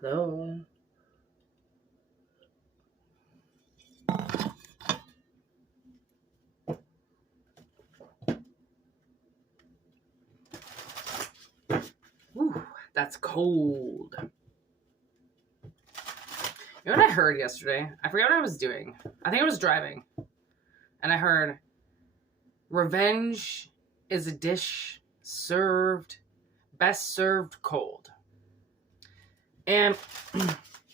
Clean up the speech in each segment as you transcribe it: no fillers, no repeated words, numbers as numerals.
Hello. Ooh, that's cold. You know what I heard yesterday? I forgot what I was doing. I think I was driving. And I heard, revenge is a dish best served cold. And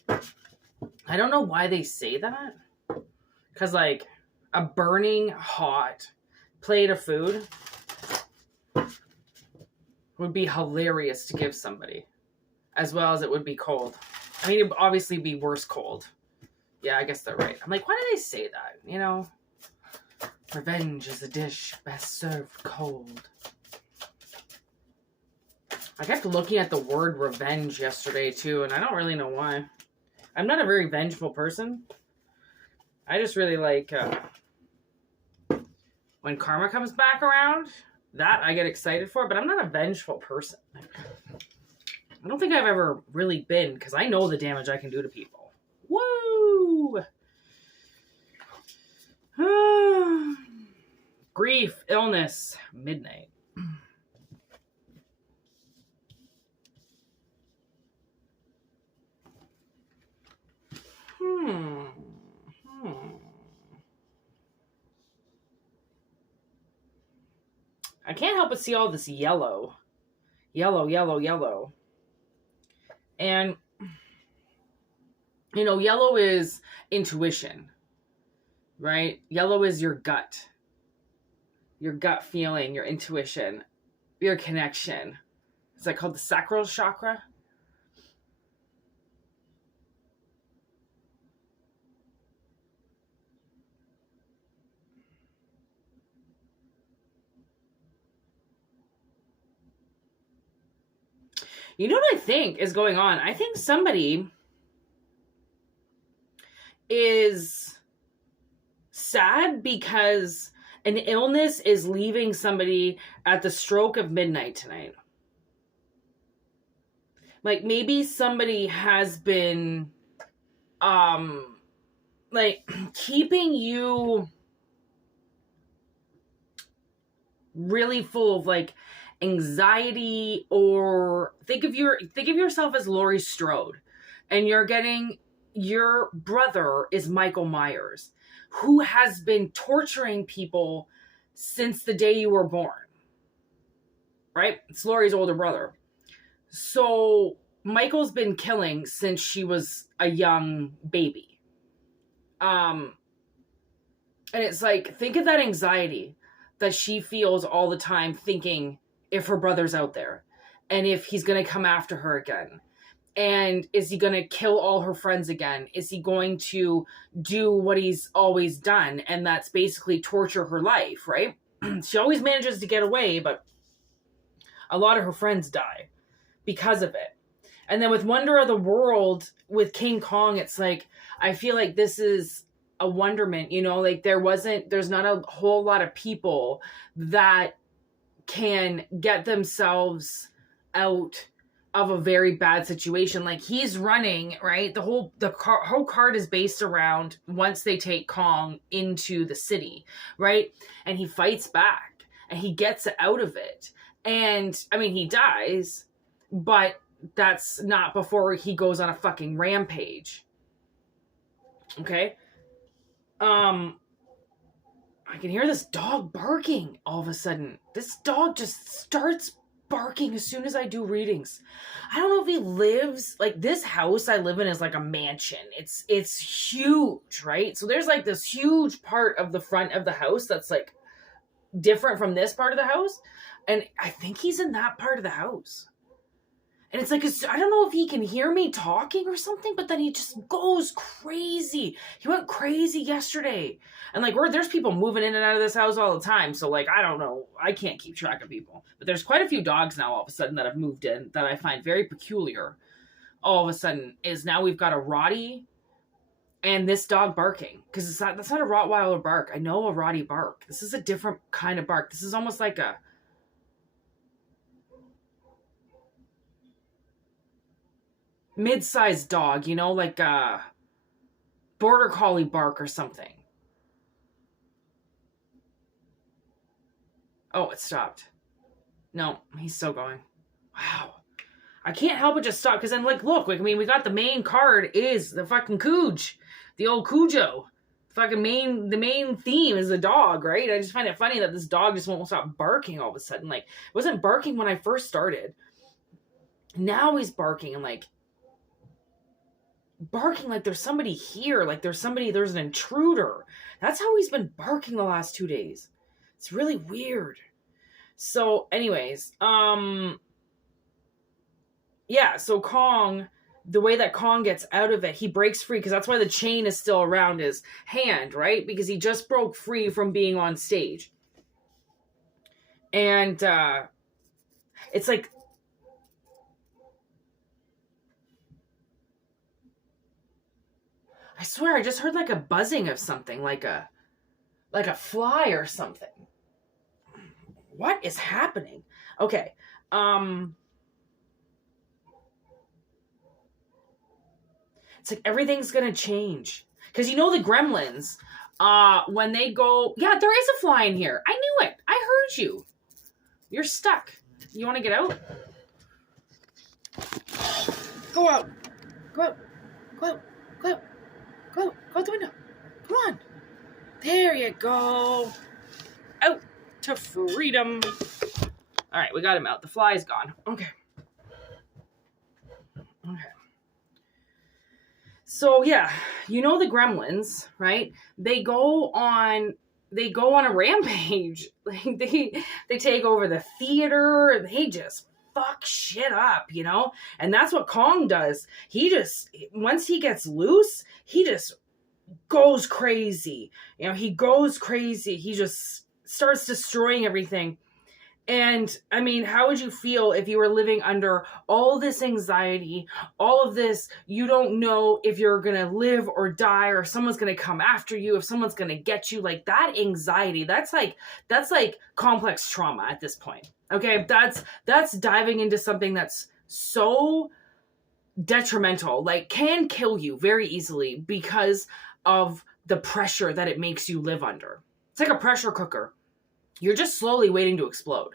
I don't know why they say that. Because, like, a burning hot plate of food would be hilarious to give somebody. As well as it would be cold. I mean, it would obviously be worse cold. Yeah, I guess they're right. I'm like, why do they say that? You know? Revenge is a dish best served cold. I kept looking at the word revenge yesterday, too, and I don't really know why. I'm not a very vengeful person. I just really like when karma comes back around. That I get excited for, but I'm not a vengeful person. I don't think I've ever really been, because I know the damage I can do to people. Woo! Grief, illness, midnight. I can't help but see all this yellow. Yellow, yellow, yellow. And, you know, yellow is intuition, right? Yellow is your gut feeling, your intuition, your connection. Is that called the sacral chakra? You know what I think is going on? I think somebody is sad because an illness is leaving somebody at the stroke of midnight tonight. Like, maybe somebody has been like keeping you really full of like anxiety, or think of yourself as Laurie Strode, and you're getting, your brother is Michael Myers, who has been torturing people since the day you were born, right? It's Laurie's older brother. So Michael's been killing since she was a young baby. And it's like, think of that anxiety that she feels all the time, thinking if her brother's out there and if he's going to come after her again. And is he going to kill all her friends again? Is he going to do what he's always done? And that's basically torture her life, right? She always manages to get away, but a lot of her friends die because of it. And then with Wonder of the World, with King Kong, it's like, I feel like this is a wonderment, you know, like there's not a whole lot of people that can get themselves out of a very bad situation. Like, he's running, right? The whole card is based around once they take Kong into the city, right? And he fights back and he gets out of it. And I mean, he dies, but that's not before he goes on a fucking rampage. Okay? I can hear this dog barking all of a sudden. This dog just starts barking as soon as I do readings. I don't know if he lives, like, this house I live in is like a mansion. It's huge, right? So there's like this huge part of the front of the house that's like different from this part of the house. And I think he's in that part of the house. And it's like, I don't know if he can hear me talking or something, but then he just goes crazy. He went crazy yesterday. And like, there's people moving in and out of this house all the time. So like, I don't know. I can't keep track of people. But there's quite a few dogs now all of a sudden that have moved in that I find very peculiar. All of a sudden is now we've got a Rottie and this dog barking. Because that's not a Rottweiler bark. I know a Rottie bark. This is a different kind of bark. This is almost like a... mid-sized dog, you know, like a border collie bark or something. Oh, it stopped. No, he's still going. Wow. I can't help but just stop because I'm like, look, I mean, we got the main card is the fucking Cooge, the old Cujo. The main theme is the dog, right? I just find it funny that this dog just won't stop barking all of a sudden. Like, it wasn't barking when I first started. Now he's barking and like there's somebody here, like there's an intruder. That's how he's been barking the last 2 days. It's really weird. So anyways, yeah, so Kong, the way that Kong gets out of it, he breaks free, because that's why the chain is still around his hand, right? Because he just broke free from being on stage. And it's like, I swear I just heard like a buzzing of something, like a fly or something. What is happening? Okay. It's like everything's gonna change. Because you know the gremlins, when they go... Yeah, there is a fly in here. I knew it. I heard you. You're stuck. You want to get out? Go out. Go out. Go out. Go out. Go out. Go out the window. Come on. There you go. Out to freedom. All right, we got him out. The fly's gone. Okay. Okay. So yeah, you know the gremlins, right? They go on a rampage. Like they take over the theater. They just fuck shit up, you know? And that's what Kong does. Once he gets loose, he just goes crazy. You know, he goes crazy. He just starts destroying everything. And I mean, how would you feel if you were living under all this anxiety, all of this, you don't know if you're going to live or die, or if someone's going to come after you, if someone's going to get you, like that anxiety, that's like complex trauma at this point. Okay. That's diving into something that's so detrimental, like can kill you very easily because of the pressure that it makes you live under. It's like a pressure cooker. You're just slowly waiting to explode,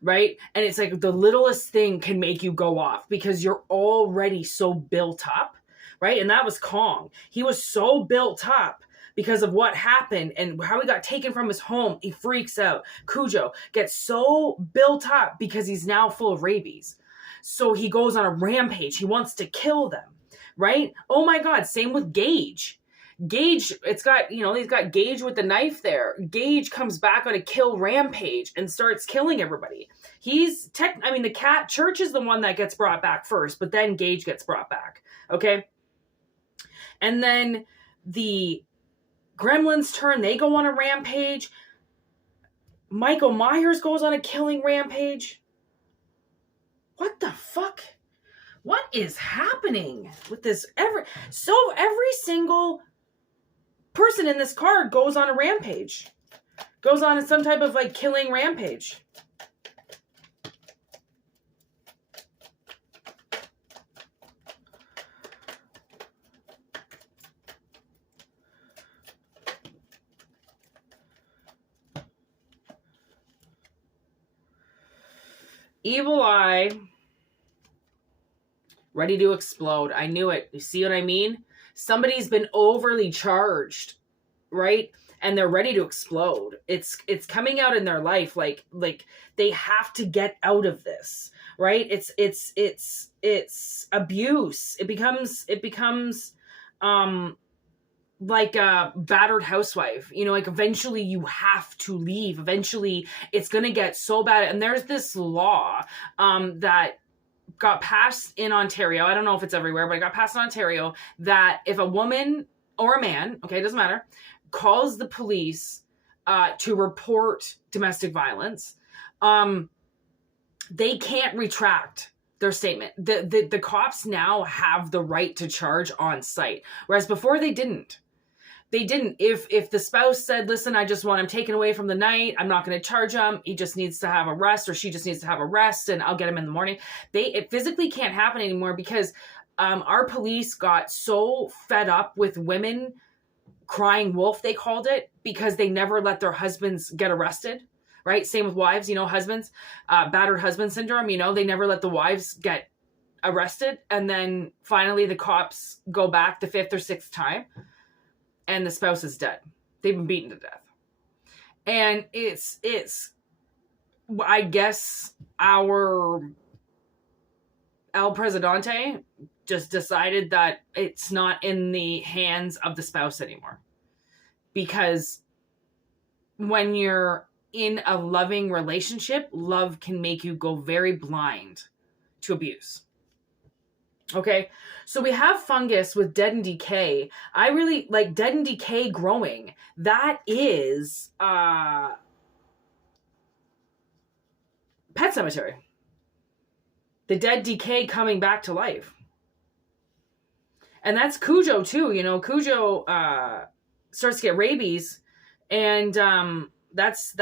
right? And it's like the littlest thing can make you go off because you're already so built up, right? And that was Kong. He was so built up because of what happened and how he got taken from his home. He freaks out. Cujo gets so built up because he's now full of rabies. So he goes on a rampage. He wants to kill them, right? Oh my God, same with Gage. Gage, he's got Gage with the knife there. Gage comes back on a kill rampage and starts killing everybody. The cat Church is the one that gets brought back first, but then Gage gets brought back. Okay. And then the gremlins turn, they go on a rampage. Michael Myers goes on a killing rampage. What the fuck? What is happening with this? Every single person in this card goes on a rampage. Goes on some type of like killing rampage. Evil Eye. Ready to explode. I knew it. You see what I mean? Somebody's been overly charged, right? And they're ready to explode. It's coming out in their life like they have to get out of this, right? It's abuse. It becomes like a battered housewife, you know, like eventually you have to leave. Eventually it's going to get so bad. And there's this law that got passed in Ontario. I don't know if it's everywhere, but it got passed in Ontario that if a woman or a man, okay, it doesn't matter, calls the police to report domestic violence, they can't retract their statement. The cops now have the right to charge on site, whereas before they didn't. They didn't. If the spouse said, listen, I just want him taken away from the night, I'm not going to charge him. He just needs to have a rest, or she just needs to have a rest, and I'll get him in the morning. It physically can't happen anymore because Our police got so fed up with women crying wolf, they called it, because they never let their husbands get arrested, right? Same with wives, husbands, battered husband syndrome, they never let the wives get arrested. And then finally the cops go back the fifth or sixth time and the spouse is dead. They've been beaten to death. And it's, I guess our El Presidente just decided that it's not in the hands of the spouse anymore. Because when you're in a loving relationship, love can make you go very blind to abuse. Okay, so we have fungus with dead and decay. I really like dead and decay growing. That is Pet Cemetery. The dead decay coming back to life. And that's Cujo too. Cujo starts to get rabies, and that's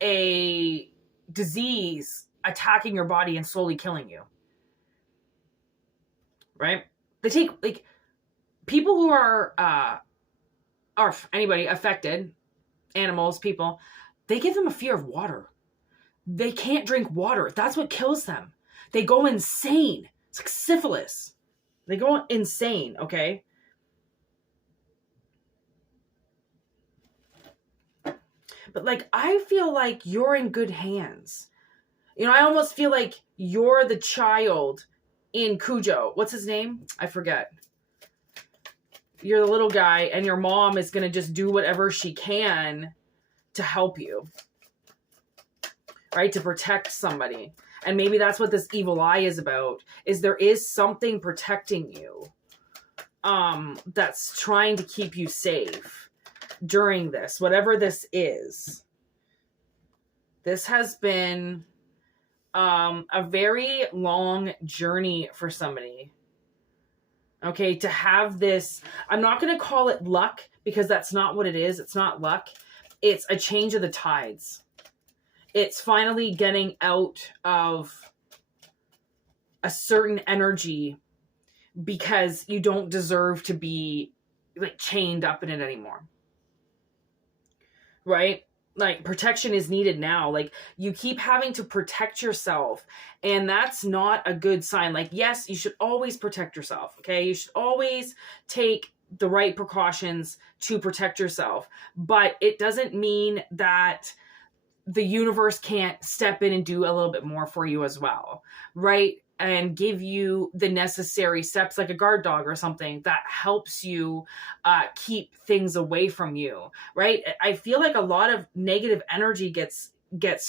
a disease attacking your body and slowly killing you. Right? They take, like, people who are anybody affected, animals, people, they give them a fear of water. They can't drink water. That's what kills them. They go insane. It's like syphilis. They go insane, okay? But, like, I feel like you're in good hands. I almost feel like you're the child in Cujo. What's his name? I forget. You're the little guy, and your mom is going to just do whatever she can to help you. Right? To protect somebody. And maybe that's what this evil eye is about, is there is something protecting you that's trying to keep you safe during this, whatever this is. This has been a very long journey for somebody. Okay, to have this, I'm not going to call it luck, because that's not what it is. It's not luck. It's a change of the tides. It's finally getting out of a certain energy because you don't deserve to be, like, chained up in it anymore. Right? Like, protection is needed now. Like, you keep having to protect yourself, and that's not a good sign. Like, yes, you should always protect yourself, okay? You should always take the right precautions to protect yourself, but it doesn't mean that the universe can't step in and do a little bit more for you as well, right? And give you the necessary steps, like a guard dog or something that helps you keep things away from you, right? I feel like a lot of negative energy gets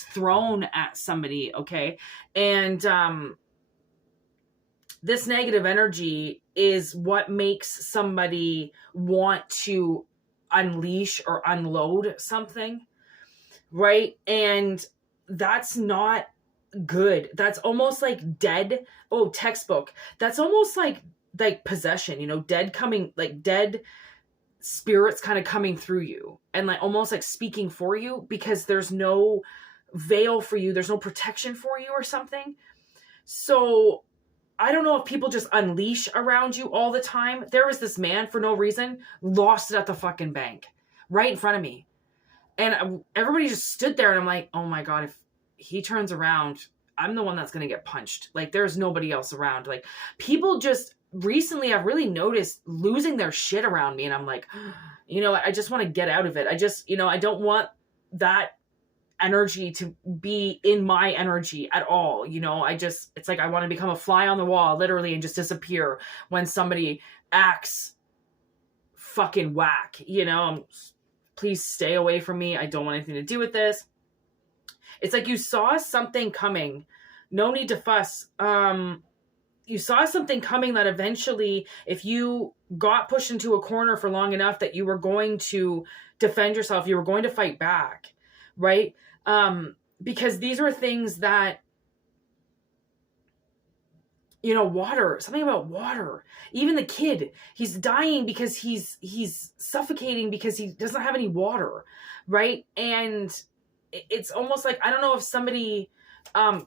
thrown at somebody, okay? And this negative energy is what makes somebody want to unleash or unload something, right? And that's not good. That's almost like dead. Oh, textbook. That's almost like possession, dead spirits kind of coming through you and like almost like speaking for you, because there's no veil for you. There's no protection for you or something. So I don't know if people just unleash around you all the time. There was this man, for no reason, lost it at the fucking bank right in front of me. And everybody just stood there, and I'm like, oh my God, if he turns around, I'm the one that's going to get punched. Like, there's nobody else around. Like, people just recently, I've really noticed losing their shit around me. And I'm like, I just want to get out of it. I just, I don't want that energy to be in my energy at all. It's like, I want to become a fly on the wall, literally, and just disappear when somebody acts fucking whack, please stay away from me. I don't want anything to do with this. It's like you saw something coming. No need to fuss. You saw something coming that eventually, if you got pushed into a corner for long enough, that you were going to defend yourself. You were going to fight back, right? Because these were things that, water, something about water. Even the kid, he's dying because he's suffocating because he doesn't have any water, right? And it's almost like, I don't know if somebody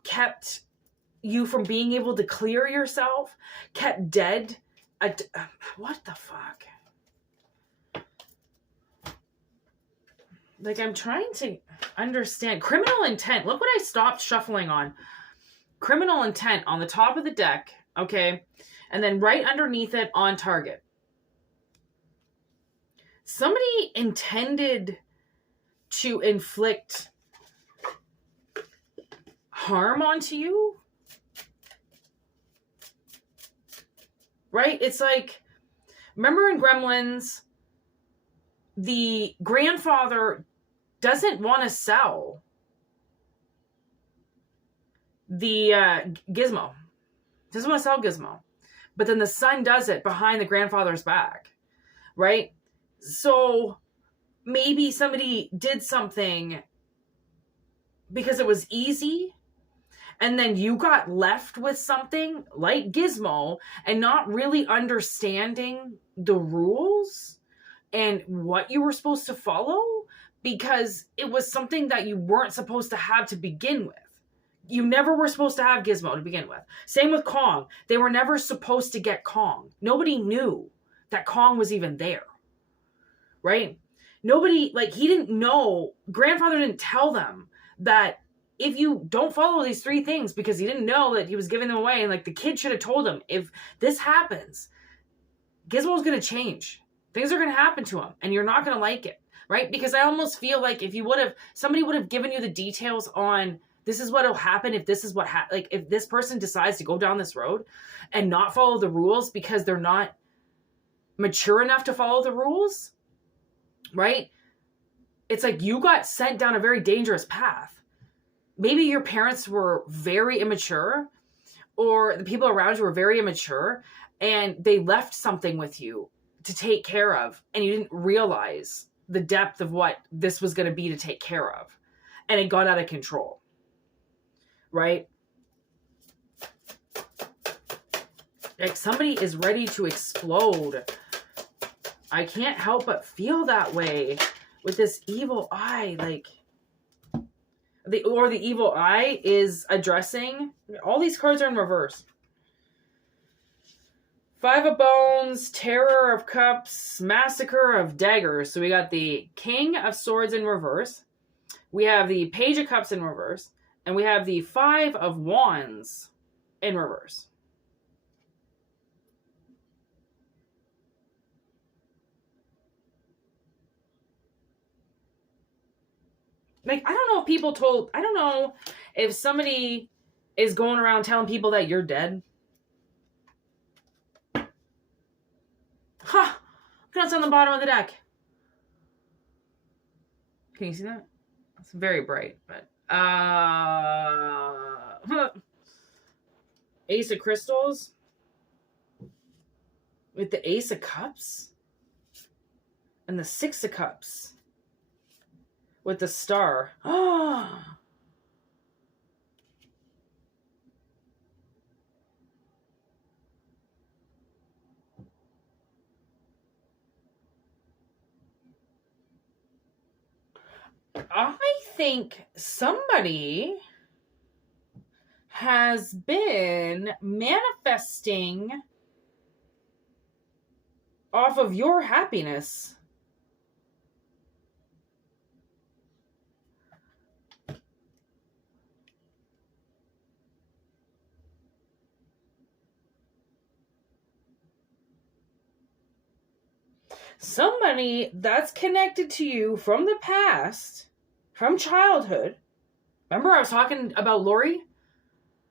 kept you from being able to clear yourself, kept dead. What the fuck? Like, I'm trying to understand. Criminal intent. Look what I stopped shuffling on. Criminal intent on the top of the deck, okay? And then right underneath it, on target. Somebody intended to inflict harm onto you, right? It's like, remember in Gremlins, the grandfather doesn't want to sell the Gizmo. Doesn't want to sell Gizmo. But then the son does it behind the grandfather's back, right? So maybe somebody did something because it was easy, and then you got left with something like Gizmo and not really understanding the rules and what you were supposed to follow, because it was something that you weren't supposed to have to begin with. You never were supposed to have Gizmo to begin with. Same with Kong. They were never supposed to get Kong. Nobody knew that Kong was even there, right? Nobody, like, he didn't know, grandfather didn't tell them that if you don't follow these 3 things, because he didn't know that he was giving them away, and like the kid should have told him, if this happens, Gizmo's going to change. Things are going to happen to him, and you're not going to like it, right? Because I almost feel like if you would have, somebody would have given you the details on, this is what will happen if this is what, like if this person decides to go down this road and not follow the rules because they're not mature enough to follow the rules, right? It's like you got sent down a very dangerous path. Maybe your parents were very immature, or the people around you were very immature, and they left something with you to take care of, and you didn't realize the depth of what this was going to be to take care of, and it got out of control, right? Like somebody is ready to explode. I can't help but feel that way with this evil eye. Like the evil eye is addressing, all these cards are in reverse. 5 of Bones, Terror of Cups, Massacre of Daggers. So we got the King of Swords in reverse. We have the Page of Cups in reverse. And we have the 5 of Wands in reverse. Like, I don't know if somebody is going around telling people that you're dead. Huh. That's on the bottom of the deck. Can you see that? It's very bright, but Ace of Crystals with the Ace of Cups and the 6 of Cups with the Star. I think somebody has been manifesting off of your happiness. Somebody that's connected to you from the past, from childhood. Remember I was talking about Lori?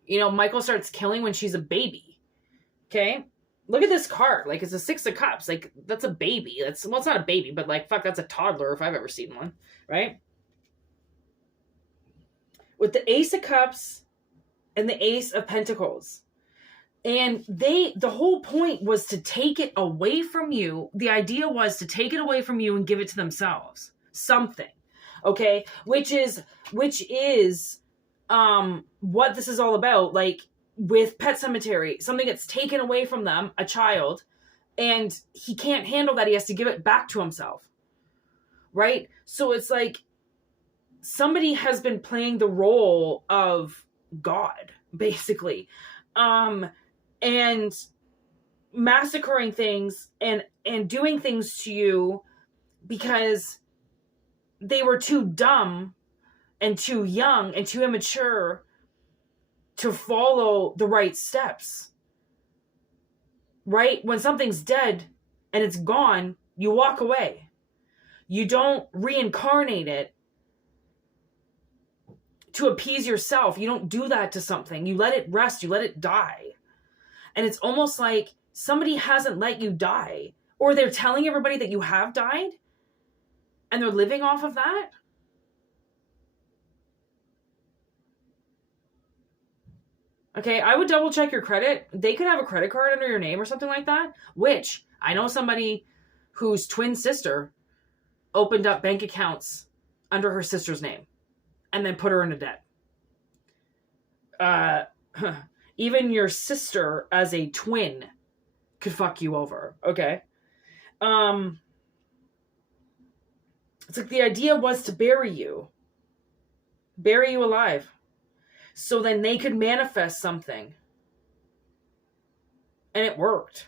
You know, Michael starts killing when she's a baby. Okay? Look at this card. Like, it's a 6 of Cups. Like, that's a baby. Well, it's not a baby, but like, fuck, that's a toddler if I've ever seen one. Right? With the Ace of Cups and the Ace of Pentacles. And the whole point was to take it away from you. The idea was to take it away from you and give it to themselves. Something. Okay? Which is what this is all about. Like, with Pet Cemetery, something gets taken away from them, a child, and he can't handle that. He has to give it back to himself. Right? So it's like somebody has been playing the role of God. basically. And massacring things and doing things to you because they were too dumb and too young and too immature to follow the right steps. Right? When something's dead and it's gone, you walk away. You don't reincarnate it to appease yourself. You don't do that to something. You let it rest. You let it die. And it's almost like somebody hasn't let you die, or they're telling everybody that you have died and they're living off of that. Okay, I would double check your credit. They could have a credit card under your name or something like that, which I know somebody whose twin sister opened up bank accounts under her sister's name and then put her into debt. Even your sister as a twin could fuck you over. Okay. It's like the idea was to bury you alive. So then they could manifest something. And it worked.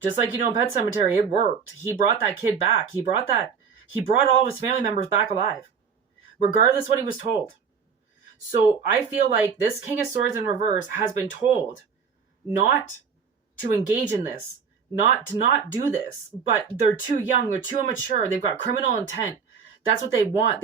Just like, in Pet Sematary, it worked. He brought that kid back. He brought all of his family members back alive. Regardless what he was told. So I feel like this King of Swords in reverse has been told not to engage in this, to not do this, but they're too young, they're too immature, they've got criminal intent. That's what they want.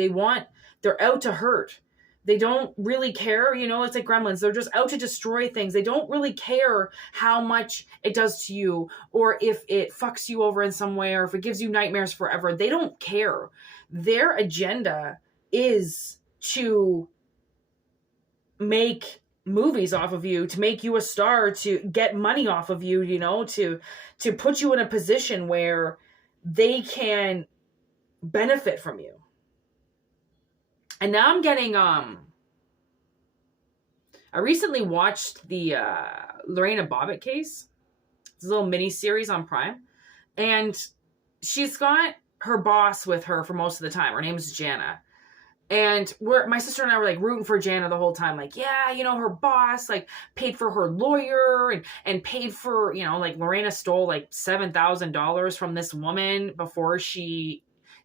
They're out to hurt. They don't really care, it's like gremlins. They're just out to destroy things. They don't really care how much it does to you, or if it fucks you over in some way, or if it gives you nightmares forever. They don't care. Their agenda is to make movies off of you, to make you a star, to get money off of you, to put you in a position where they can benefit from you. And now I'm getting, I recently watched the Lorena Bobbitt case. It's a little mini series on Prime. And she's got her boss with her for most of the time. Her name is Jana. And my sister and I were like rooting for Jana the whole time. Like, yeah, her boss like paid for her lawyer and paid for, like Lorena stole like $7,000 from this woman before she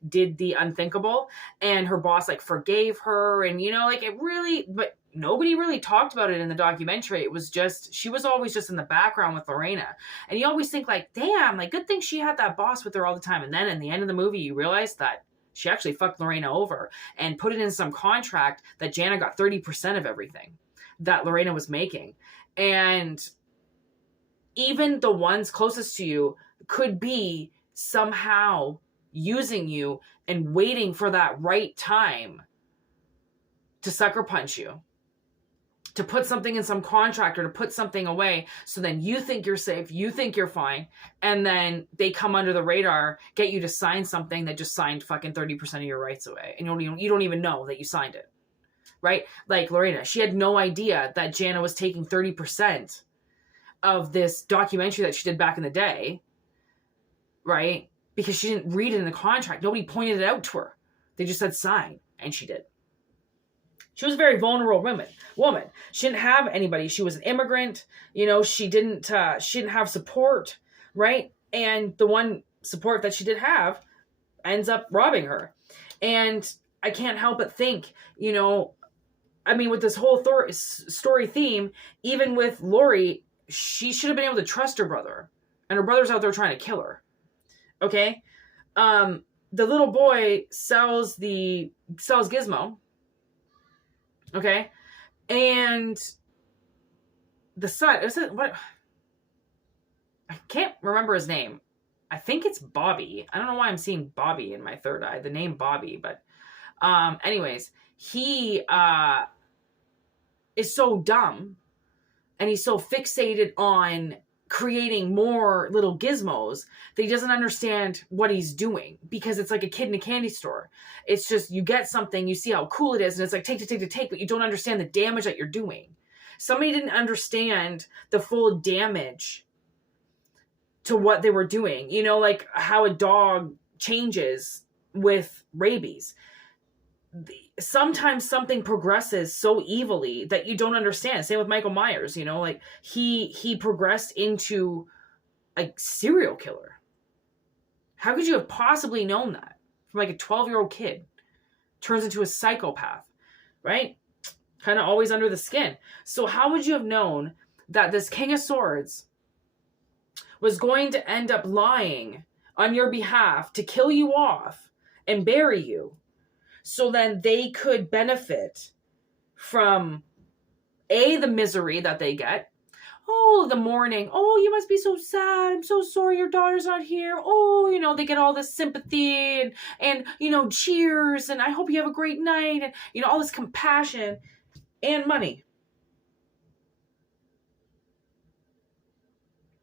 did the unthinkable, and her boss like forgave her, and like it really, but nobody really talked about it in the documentary. It was just, she was always just in the background with Lorena, and you always think like, damn, like good thing she had that boss with her all the time. And then in the end of the movie you realize that she actually fucked Lorena over and put it in some contract that Jana got 30% of everything that Lorena was making. And even the ones closest to you could be somehow using you and waiting for that right time to sucker punch you, to put something in some contract or to put something away. So then you think you're safe, you think you're fine. And then they come under the radar, get you to sign something that just signed fucking 30% of your rights away. And you don't even know that you signed it. Right? Like Lorena, she had no idea that Jana was taking 30% of this documentary that she did back in the day. Right? Because she didn't read it in the contract. Nobody pointed it out to her. They just said sign. And she did. She was a very vulnerable woman. She didn't have anybody. She was an immigrant. She didn't have support. Right? And the one support that she did have ends up robbing her. And I can't help but think, with this whole story theme, even with Lori, she should have been able to trust her brother. And her brother's out there trying to kill her. Okay. The little boy sells Gizmo. Okay. And the son, what? I can't remember his name. I think it's Bobby. I don't know why I'm seeing Bobby in my third eye, the name Bobby, but, anyways, he, is so dumb and he's so fixated on creating more little gizmos that he doesn't understand what he's doing, because it's like a kid in a candy store. It's just, you get something, you see how cool it is, and it's like take, but you don't understand the damage that you're doing. Somebody didn't understand the full damage to what they were doing. Like how a dog changes with rabies. sometimes something progresses so evilly that you don't understand. Same with Michael Myers, you know, like he progressed into a serial killer. How could you have possibly known that? From like a 12-year-old kid turns into a psychopath, right? Kind of always under the skin. So how would you have known that this King of Swords was going to end up lying on your behalf to kill you off and bury you, so then they could benefit from the misery that they get. Oh, the mourning. Oh, you must be so sad. I'm so sorry your daughter's not here. Oh, you know, they get all this sympathy and you know, cheers, and I hope you have a great night, and you know, all this compassion and money.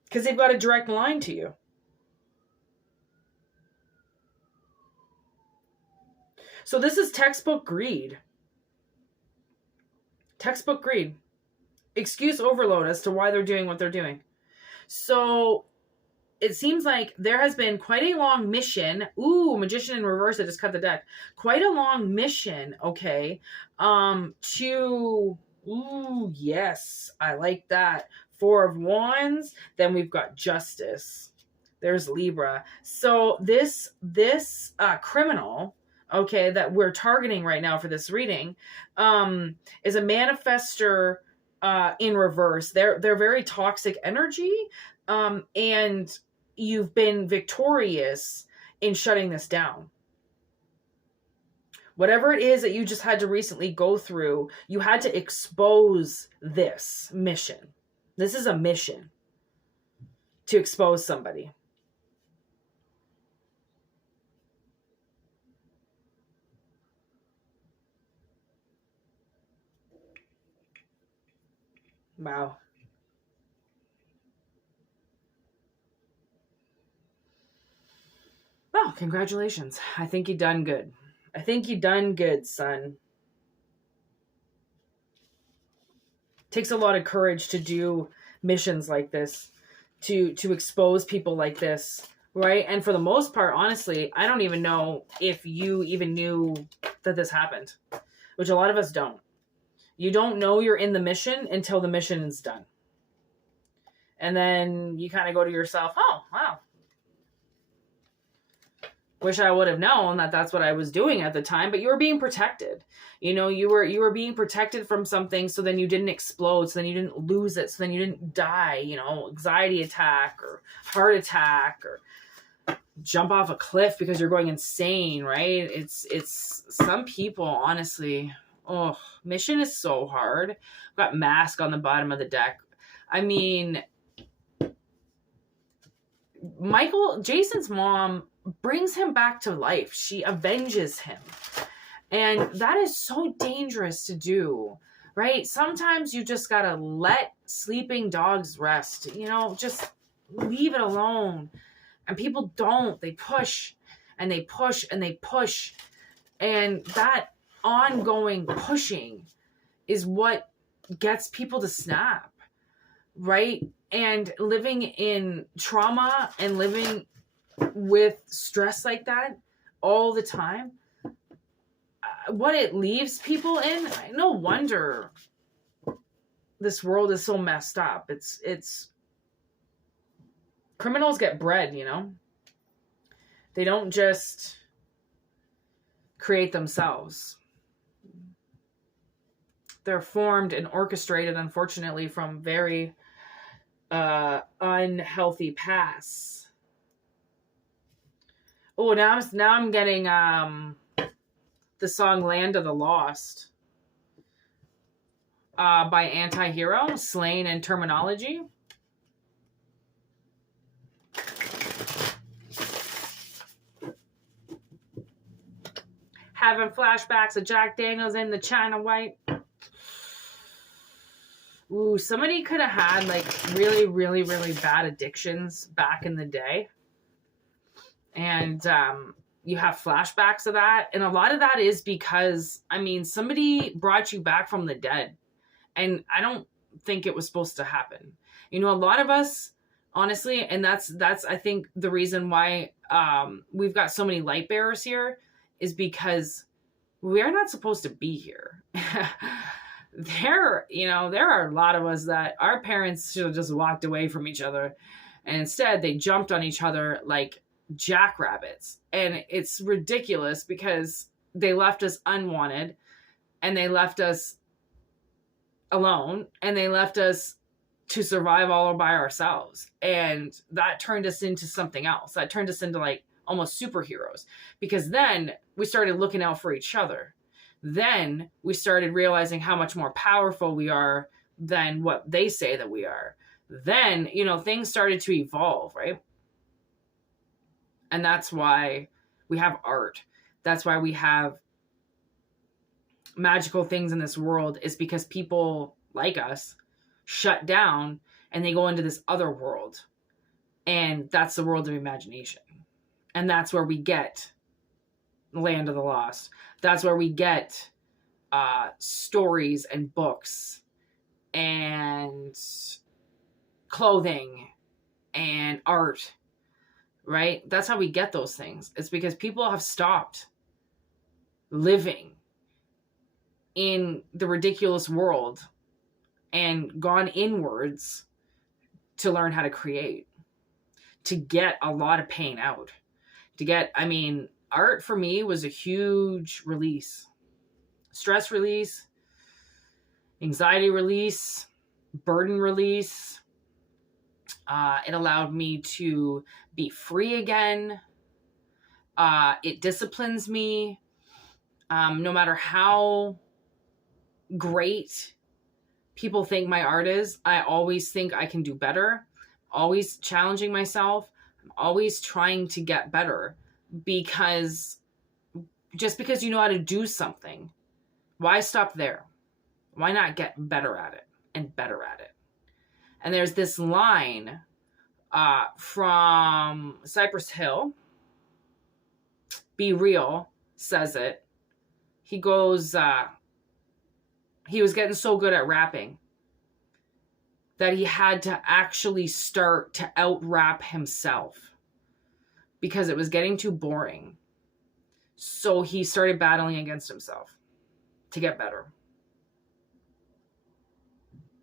Because they've got a direct line to you. So this is textbook greed. Textbook greed. Excuse overload as to why they're doing what they're doing. So it seems like there has been quite a long mission. Ooh, Magician in reverse. I just cut the deck. Quite a long mission, okay, to... Ooh, yes, I like that. 4 of Wands. Then we've got Justice. There's Libra. So this criminal, okay, that we're targeting right now for this reading, is a manifester in reverse. They're very toxic energy, and you've been victorious in shutting this down. Whatever it is that you just had to recently go through, you had to expose this mission. This is a mission to expose somebody. Wow. Well, congratulations. I think you done good. I think you done good, son. Takes a lot of courage to do missions like this, to expose people like this, right? And for the most part, honestly, I don't even know if you even knew that this happened, which a lot of us don't. You don't know you're in the mission until the mission is done. And then you kind of go to yourself, oh, wow. Wish I would have known that that's what I was doing at the time, but you were being protected. You know, you were being protected from something, so then you didn't explode, so then you didn't lose it, so then you didn't die, you know, anxiety attack or heart attack or jump off a cliff because you're going insane, right? It's some people, honestly, oh, mission is so hard. I've got Mask on the bottom of the deck. I mean, Jason's mom brings him back to life. She avenges him. And that is so dangerous to do, right? Sometimes you just gotta let sleeping dogs rest. You know, just leave it alone. And people don't. They push and they push and they push. And that ongoing pushing is what gets people to snap, right? And living in trauma and living with stress like that all the time, what it leaves people in, no wonder this world is so messed up. It's criminals get bred, you know? They don't just create themselves. They're formed and orchestrated, unfortunately, from very unhealthy pasts. Oh, now I'm getting the song Land of the Lost by Anti-Hero, Slain and Terminology. Having flashbacks of Jack Daniels in the China White. Ooh, somebody could have had like really, really, really bad addictions back in the day. And you have flashbacks of that. And a lot of that is because, I mean, somebody brought you back from the dead. And I don't think it was supposed to happen. You know, a lot of us, honestly, and that's I think the reason why we've got so many light bearers here is because we're not supposed to be here. There are a lot of us that our parents should have just walked away from each other, and instead they jumped on each other like jackrabbits. And it's ridiculous because they left us unwanted, and they left us alone, and they left us to survive all by ourselves. And that turned us into something else. That turned us into like almost superheroes, because then we started looking out for each other. Then we started realizing how much more powerful we are than what they say that we are. Then, things started to evolve, right? And that's why we have art. That's why we have magical things in this world, is because people like us shut down and they go into this other world. And that's the world of imagination. And that's where we get Land of the Lost. That's where we get stories and books and clothing and art, right? That's how we get those things. It's because people have stopped living in the ridiculous world and gone inwards to learn how to create, to get a lot of pain out, art for me was a huge release. Stress release, anxiety release, burden release. It allowed me to be free again. It disciplines me. No matter how great people think my art is, I always think I can do better. Always challenging myself. I'm always trying to get better, because just because you know how to do something, why stop there? Why not get better at it and better at it? And there's this line from Cypress Hill. Be Real says it. He goes, he was getting so good at rapping that he had to actually start to out-rap himself because it was getting too boring. So he started battling against himself to get better.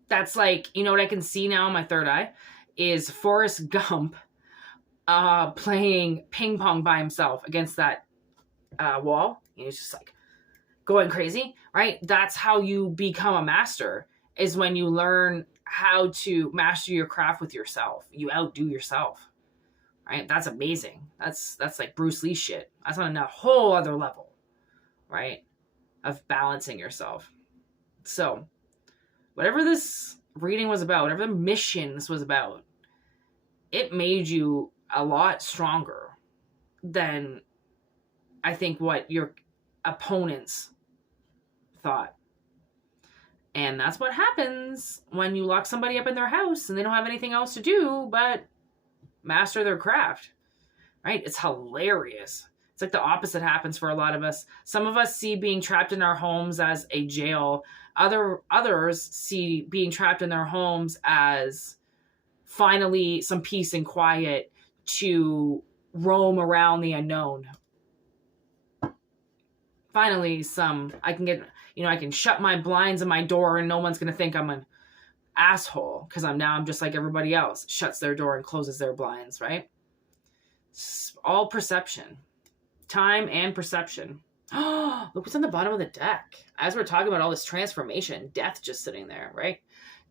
That's like, what I can see now in my third eye is Forrest Gump playing ping pong by himself against that wall. And he's just like going crazy, right? That's how you become a master, is when you learn how to master your craft with yourself. You outdo yourself, right? That's amazing. That's like Bruce Lee shit. That's on a whole other level, right? Of balancing yourself. So whatever this reading was about, whatever the mission this was about, it made you a lot stronger than I think what your opponents thought. And that's what happens when you lock somebody up in their house and they don't have anything else to do but master their craft, right? It's hilarious. It's like the opposite happens for a lot of us. Some of us see being trapped in our homes as a jail. Others see being trapped in their homes as finally some peace and quiet to roam around the unknown. Finally, I can shut my blinds and my door and no one's going to think I'm an asshole because I'm just like everybody else. Shuts their door and closes their blinds, right? It's all perception. Time and perception. Oh, look what's on the bottom of the deck. As we're talking about all this transformation, death just sitting there, right?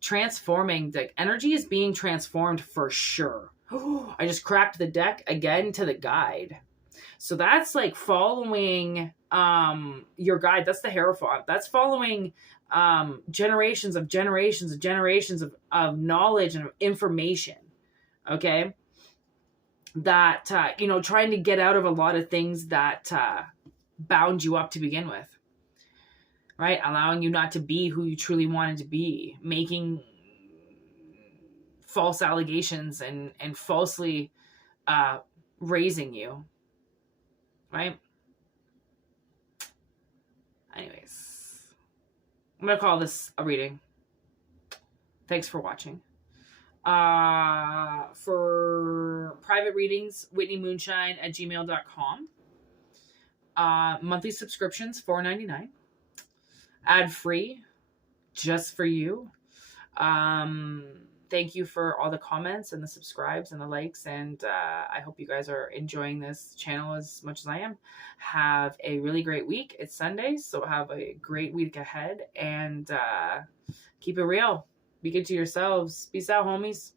Transforming. The energy is being transformed for sure. Oh, I just cracked the deck again to the guide. So that's like following your guide. That's the Hierophant. That's following generations of knowledge and information. Okay? That, trying to get out of a lot of things that bound you up to begin with. Right? Allowing you not to be who you truly wanted to be. Making false allegations and falsely raising you. Right? Anyways, I'm going to call this a reading. Thanks for watching. For private readings, whitneymoonshine@gmail.com. Monthly subscriptions, $4.99. Ad free, just for you. Thank you for all the comments and the subscribes and the likes, and I hope you guys are enjoying this channel as much as I am. Have a really great week. It's Sunday, so have a great week ahead, and keep it real. Be good to yourselves. Peace out, homies.